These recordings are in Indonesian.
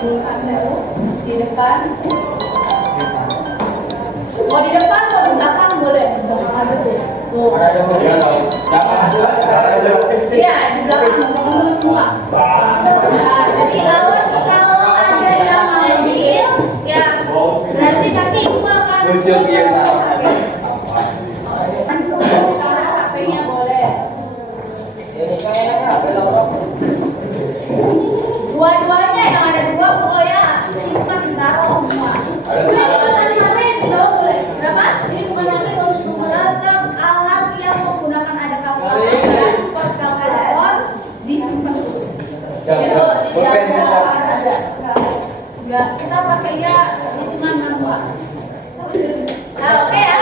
Dulukan dulu di depan. Mau di depan, mau di belakang boleh. Belakang aja tuh. Tuh. Iya, di belakang dulu semua. Nah, jadi awas kalau ada yang ngambil, ya berarti kaki ibu akan HP-nya boleh. Dua-duanya yang ada dua pokoknya simpan taruh semua. Tadi HP yang dibawa boleh. Berapa? Ini bukan HP kalau tetap alat yang menggunakan ada kalkulator, support kalkulator disimpan dulu. Itu tidak ada. Enggak, kita pakainya hitungan manual. Nah, oke ya.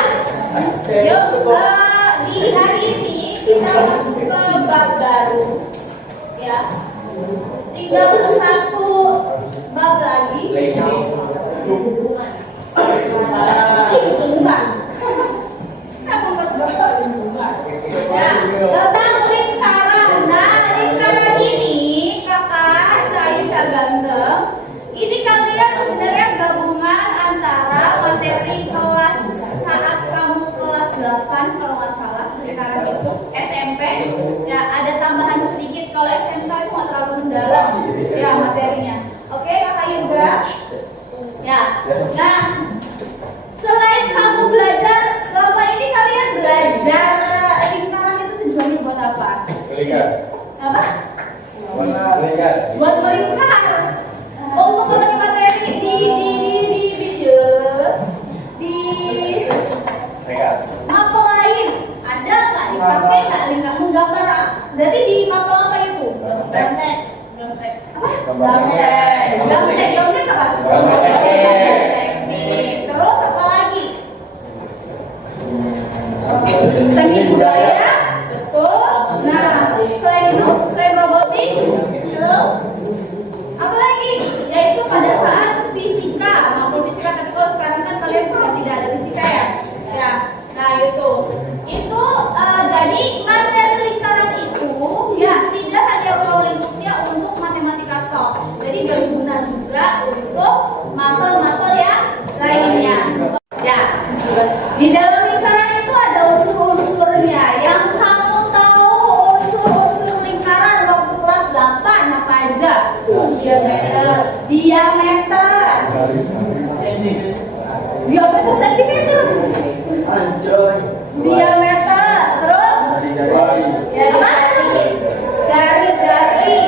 Yuk, di hari ini kita masuk ke bab baru. Ya. Tinggal satu bab lagi. Lingkungan. Ya, tentang lingkaran. Nah, lingkaran ini kakak Caca Ganteng. Ini kalian sebenarnya gabungan antara materi kelas saat kamu kelas 8 kalau nggak salah sekarang itu SMP. Ya, ada tambahan sedikit kalau SMK itu nggak terlalu mendalam ya materinya. Oke, kakak Yoga. Ya, nah selain kamu belajar selama ini kalian belajar lingkaran itu tujuannya buat apa? Melingkar. Apa? Melingkar. Buat melingkar. Untuk membagi materi di mapel lain ada nggak dipakai nggak lingkar menggambar? Berarti di mapel apa itu? Gamtek. Apa? Gamtek apa? Teknik. Terus apa lagi? Seni budaya. Betul. Nah, selain itu, selain robotik, betul. Apa lagi? Yaitu pada saat fisika, maupun fisika, tapi kalau sekarang kan kalian sudah tidak ada fisika ya. Ya. Nah, itu jadi materi lingkaran itu ya tidak hanya kalau lingkupnya untuk matematika tok. Jadi berguna juga untuk mapel-mapel yang lainnya. Ya. Di dalam lingkaran itu ada unsur-unsurnya. Yang kamu tahu unsur-unsur lingkaran waktu kelas 8 apa aja? Diameter sentimeter. Diameter, terus apa? Jari-jari.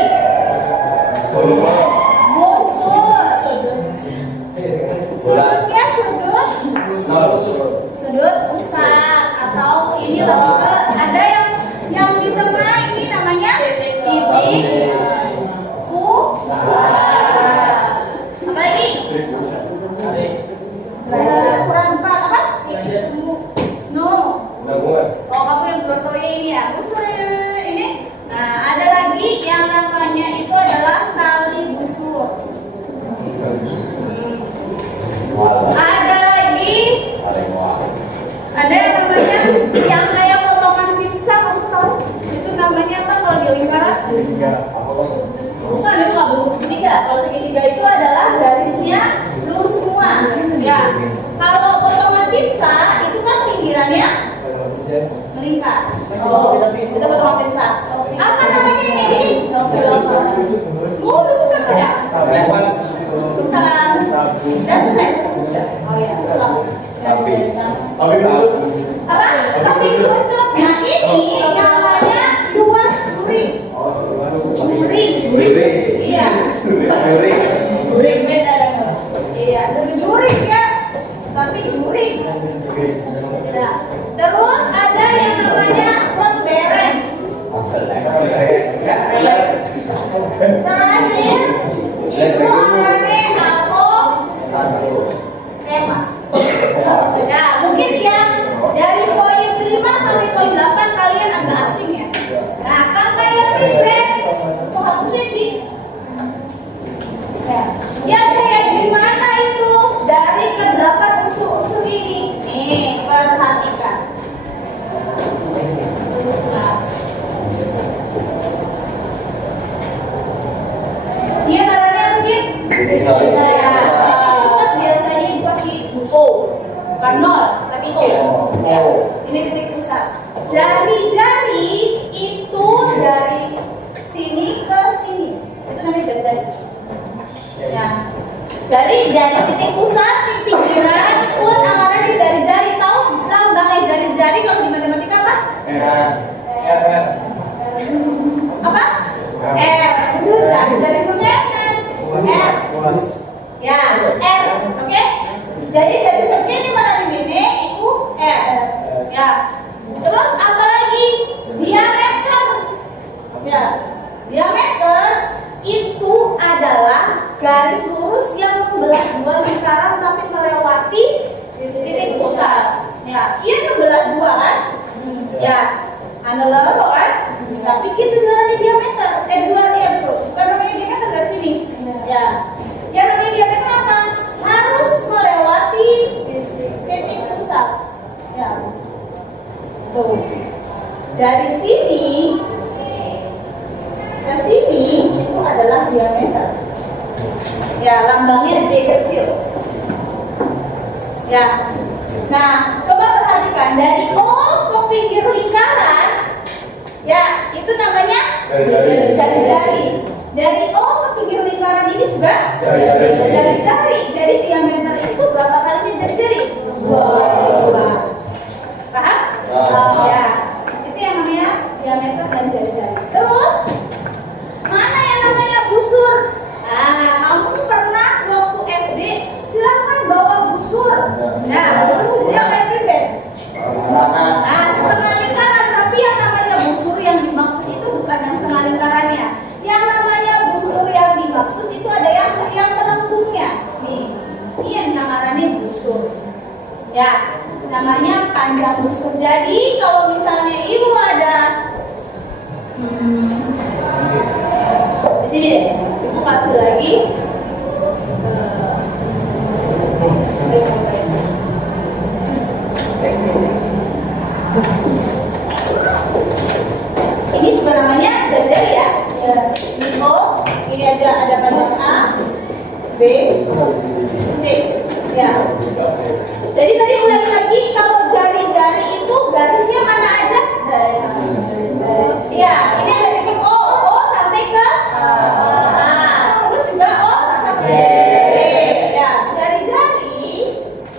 Busur. Sudutnya sudut pusat atau ini ada yang di tengah ini namanya titik pusat. Apa lagi? Kurang 4 apa? No. Oh, kamu yang bertoya ini ya? Busur ini. Nah, ada lagi yang namanya itu adalah tali busur. Ada lagi. Ada yang namanya yang kayak potongan pizza, kamu tahu? Itu namanya apa kalau di lingkaran? Bukan, itu nggak bentuk segitiga. Kalau segitiga itu adalah garisnya lurus semua. Ya. Kalau potongan pizza itu kan pinggirannya melingkar. Oh, itu potongan pizza. Apa namanya yang ini? Oh, bukan saya. Waalaikumsalam. Udah selesai? Oh iya. Tapi Apa? Tapi kerucut. Nah, ini namanya luas juring. Juring. Iya. Juring beda dong. Iya, dari juring ya. Tapi juring. Nah, terus ada yang namanya lembereng. Terakhir, ibu arane atau tema. Nah, mungkin yang dari poin 5 sampai poin 8 kalian agak asing ya. Nah, kan kayak feedback, kok hapusin di? Ya, yang kayak gimana itu dari ke-8 unsur-unsur ini? Nih, perhatikan. Nah, iya, caranya mungkin Ya. Jadi dari titik pusat ke pinggiran ikut amaran di jari-jari. Tahu lambangnya jari-jari kalau di matematika apa? R. Apa? R. Dulu jari-jari punya R. Ya, R. Oke? Jadi dari segini mana di sini itu R. Ya. Terus apa lagi? Diameter. Ya. Diameter itu adalah garis lurus yang membelah dua lingkaran tapi melewati titik pusat. Ya, kieu membelah dua kan? Ya, anu loro kan? Tapi kita jalannya diameter. Dua ya betul. Bukan namanya diameter dari sini. Ya. Yang namanya diameter apa? Harus melewati titik pusat. Ya. Tuh. Dari sini ke sini itu adalah diameter. Ya, lambangnya D kecil. Ya. Nah, coba perhatikan dari O ke pinggir lingkaran. Ya, itu namanya jari-jari. Dari O ke pinggir lingkaran ini juga jari-jari. Jadi diameter itu berapa kalinya jari-jari? Dua. Paham? Ya. Itu yang namanya diameter dan jari-jari. Terus mana yang namanya busur? Nah, kamu pernah waktu SD silakan bawa busur. Nah, busur jadi apa yang berbeda? Nah, setengah lingkaran. Tapi yang namanya busur yang dimaksud itu bukan yang setengah lingkarannya. Yang namanya busur yang dimaksud itu ada yang melengkungnya. Nih, ini namanya busur. Ya, namanya panjang busur. Jadi kalau misalnya ibu ada di sini deh, ibu kasih lagi. Ini juga namanya jari-jari ya. Ini O, ini ada panjang A, B, C. Ya. Jadi tadi ulangi lagi, kalau jari-jari itu garisnya mana aja? Ya, ini ada titik O sampai ke A. Terus juga O sampai B. Ya, jari-jari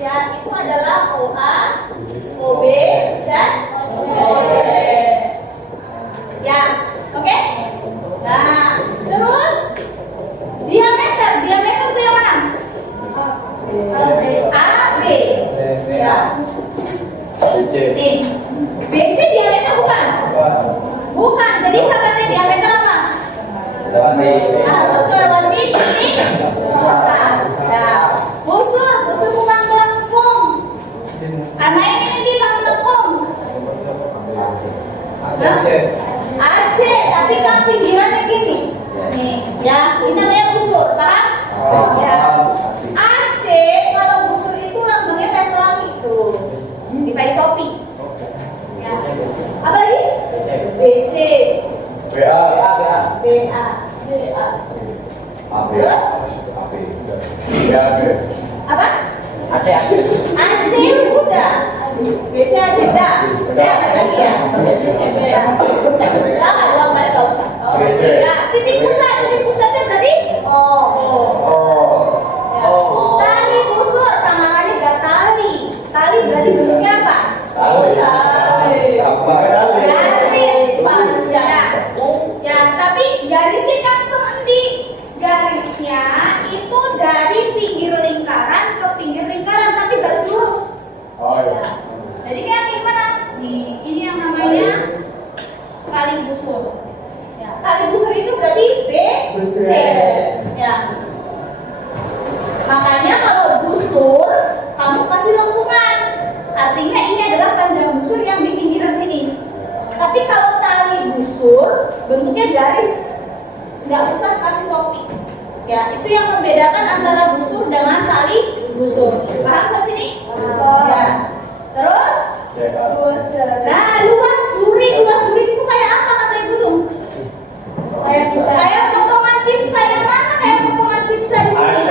ya itu adalah OA, OB dan OC. Ya, oke? Nah, terus diameter itu yang mana? AB. Ya. Nih, BC diameter bukan? Bukan. Jadi sampai diameter apa? Harus melewati titik pusat. Ya. Busur bukan melengkung. Karena ini bilang melengkung. AC, tapi kan pinggirannya gini. Nih, ya, ini namanya busur, paham? Ya. AC kalau busur itu lambangnya kayak pelangi tuh. Di pay kopi. Ya. Apa lagi? BC. BA. BA. Terus? Apa? AC udah. BC AC udah. Ya, ada lagi ya. Salah dua kali nggak usah. Ya, titik pusatnya berarti Ya. Tali busur, tangannya nggak tali. Tali berarti bentuknya apa? Garis panjang. Ya, tapi garisnya kan semendi. Garisnya itu dari pinggir lingkaran ke pinggir lingkaran, tapi garis lurus. Ya. Jadi kayak gimana? Nih, ini yang namanya tali busur. Ya, tali busur itu berarti B, C. Ya. Makanya kalau busur kamu kasih lengkungan. Artinya ini adalah panjang busur yang di pinggiran sini. Tapi kalau tali busur bentuknya garis. Nggak usah kasih topi. Ya, itu yang membedakan antara busur dengan tali busur. Paham sampai sini? Ya. Terus? Nah, luas juring itu kayak apa kata Ibu tuh? Kayak potongan pizza yang mana? Kayak potongan pizza di sini.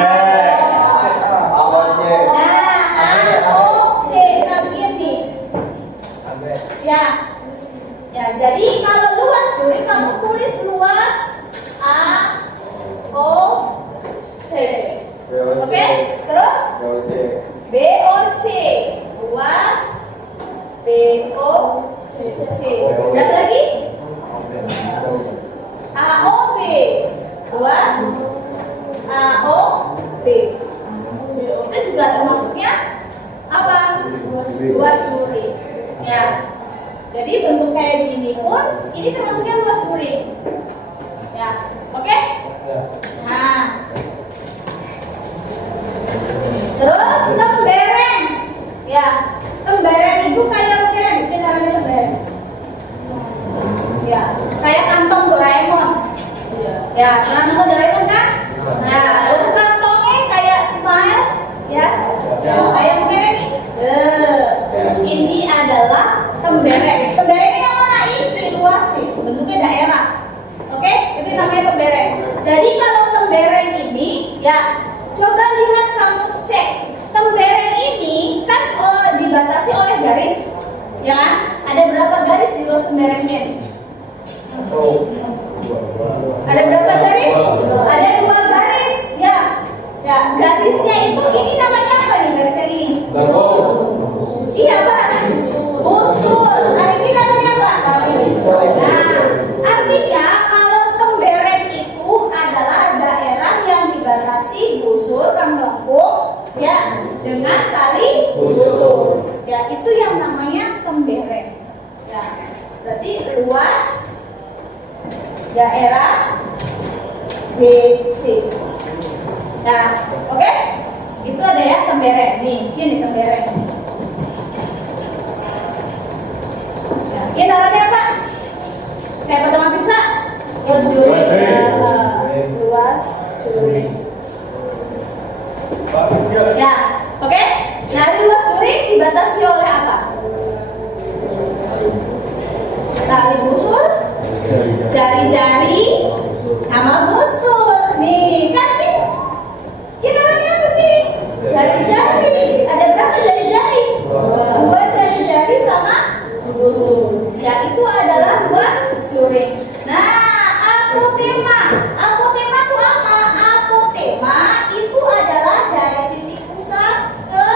Ya. Ya, jadi kalau luas juring kamu tulis luas A O C. Oke, terus BOC. BOC luas BOC. Lihat lagi AOB luas AOB. Itu juga termasuknya apa? Luas juri. Ya. Jadi bentuk kayak gini pun ini termasuknya luas juri. Ya. Oke? Nah. Terus tembereng. Ya. Tembereng itu kayak mungkin namanya tembereng. Ya, kayak kantong Doraemon. Ya, pernah nonton Doraemon kan? Nah, untuk kantongnya kayak smile, ya. Kayak mungkin ini. Ini adalah tembereng. Temberengnya yang mana? Ini luas sih, bentuknya daerah. Oke, itu namanya tembereng. Jadi kalau tembereng ini, ya, coba lihat kamu cek. Tembereng ini kan dibatasi oleh garis, ya kan? Ada berapa garis di luas temberengnya? Ada berapa garis? Ada 2 garis, ya. Ya, garisnya itu ini namanya apa nih garisnya ini? Iya, Pak. Busur. Nah, ini namanya apa? Nah, artinya kalau tembereng itu adalah daerah yang dibatasi busur lengkung, ya, dengan tali busur. Ya, itu yang namanya tembereng. Ya, berarti luas daerah BC. Nah, oke? Itu ada ya tembereng. Nih, ini tembereng. Ya, ini namanya apa? Kayak potongan pizza? Luas juri. Luas juri. Ya, oke? Nah, luas juri dibatasi oleh apa? Tali busur, jari-jari, sama busur. Nih, kan ini namanya apa nih? Jari-jari. Ada berapa jari-jari? 2 jari-jari sama busur. Ya, itu adalah luas juri. Nah, apotema. Apotema itu apa? Apotema itu adalah dari titik pusat ke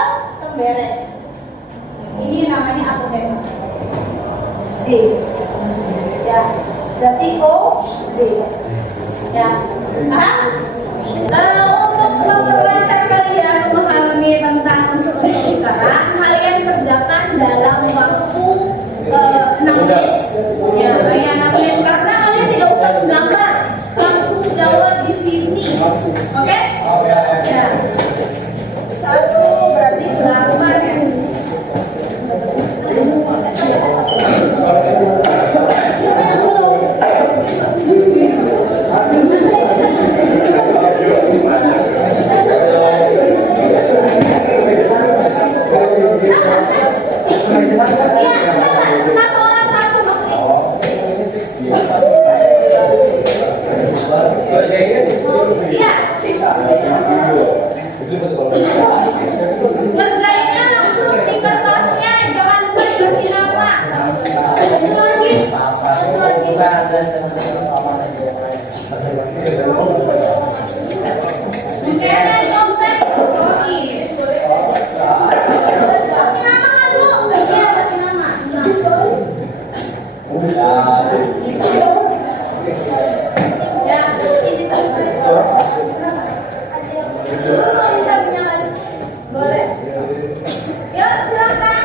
tembereng. Ini namanya apotema. D. Ya, berarti O, D. Ya, untuk memperlancar kalian memahami tentang unsur-unsur lingkaran, kalian kerjakan dalam waktu 6 menit. Ya, kayak 6 menit karena kalian tidak usah menggambar, langsung jawab di sini. Oke? Ya. 1 berarti 8 ya. Ngerjainnya langsung di kertasnya, jangan lupa dikasih nama. Satu lagi. Mungkin konten fotoin. Kasih nama kan Bu? Iya, kasih nama. Ya, boleh. Yuk, silakan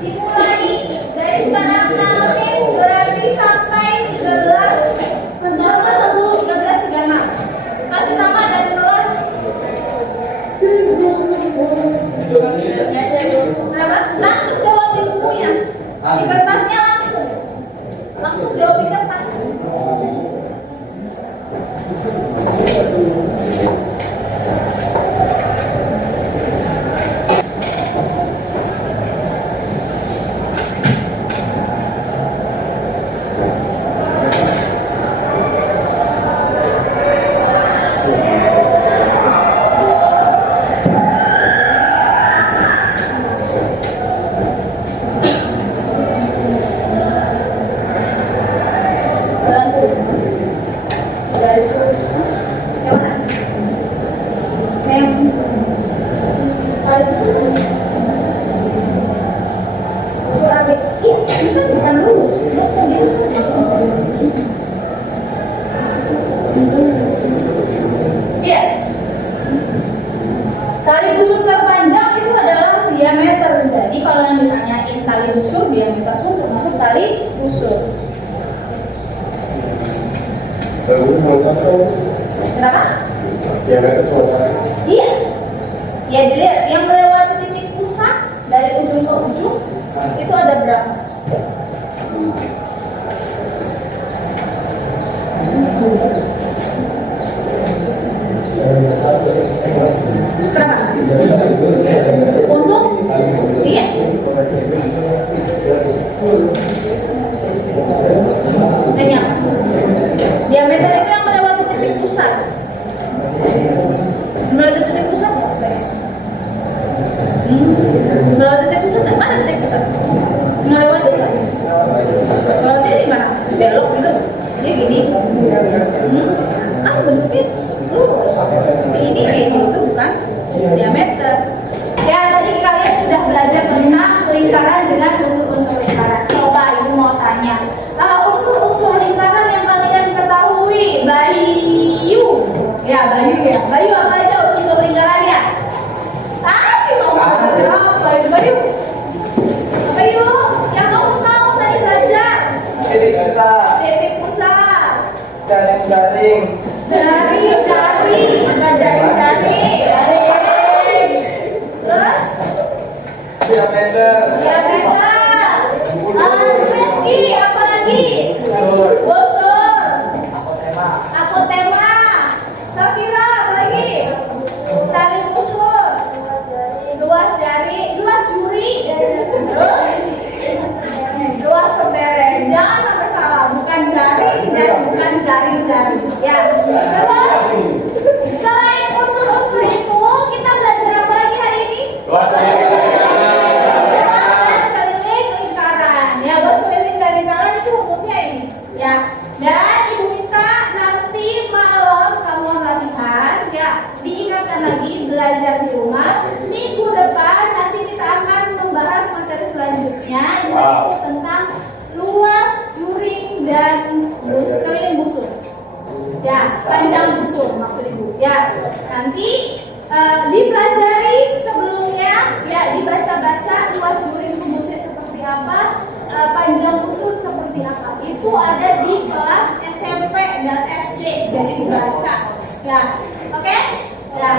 dimulai dari sekarang nanti berarti sampai 13.36. Kasih nama dan kelas. Berapa? Langsung jawab di bukunya. Di kertasnya langsung. Langsung jawab di kertas. Tali busur. Busur AB. Iya, ini kan bukan lurus. Iya. Tali busur terpanjang itu adalah diameter. Jadi kalau yang ditanyain tali busur, diameter pun termasuk tali busur. Kenapa? Iya. Ya dilihat yang melewati titik pusat dari ujung ke ujung itu ada berapa? Berapa? Untuk iya. Nanya. Diameter itu yang melewati titik pusat. Melewati titik pusat nggak? Melewati titik pusat nggak? Mana titik pusat? Melewati nggak? Melewati di mana? Belok gitu. Dia gini. Bentuknya lurus. Ini itu bukan diameter. Ya tadi kalian sudah belajar tentang lingkaran dengan unsur-unsur lingkaran. Coba ibu mau tanya, unsur-unsur lingkaran yang kalian ketahui, Bayu. Ya Bayu ya. Bayu apa aja unsur lingkarannya? Tapi mau belajar apa Bayu? Bayu, yang kamu tahu tadi belajar? Titik pusat. Titik pusat. Jaring-jaring. Jari-jari. Bukan jari-jari. Terus? Diameter. Diameter. Reski, apa lagi? Busur. Busur. Apotema. Apotema. Safira, apa lagi? Tali busur. Luas jari, luas juri. Terus? Luas tempereng. Jangan sampai salah, bukan jari dan bukan jari-jari. Ya. Terus? Selain unsur-unsur itu, kita belajar apa lagi hari ini? Luas Keliling lingkaran. Ya, bos keliling dan lingkaran itu rumusnya ini. Ya. Dan ibu minta nanti malam kamu latihan, ya, diingatkan lagi belajar di rumah. Minggu depan nanti kita akan membahas materi selanjutnya yaitu tentang luas, juring dan keliling busur. Ya, panjang busur maksud ibu. Ya, nanti dipelajari sebelumnya, ya dibaca-baca luas juring rumusnya seperti apa, panjang busur seperti apa. Itu ada di kelas SMP dan SD, jadi dibaca. Ya, oke? Ya,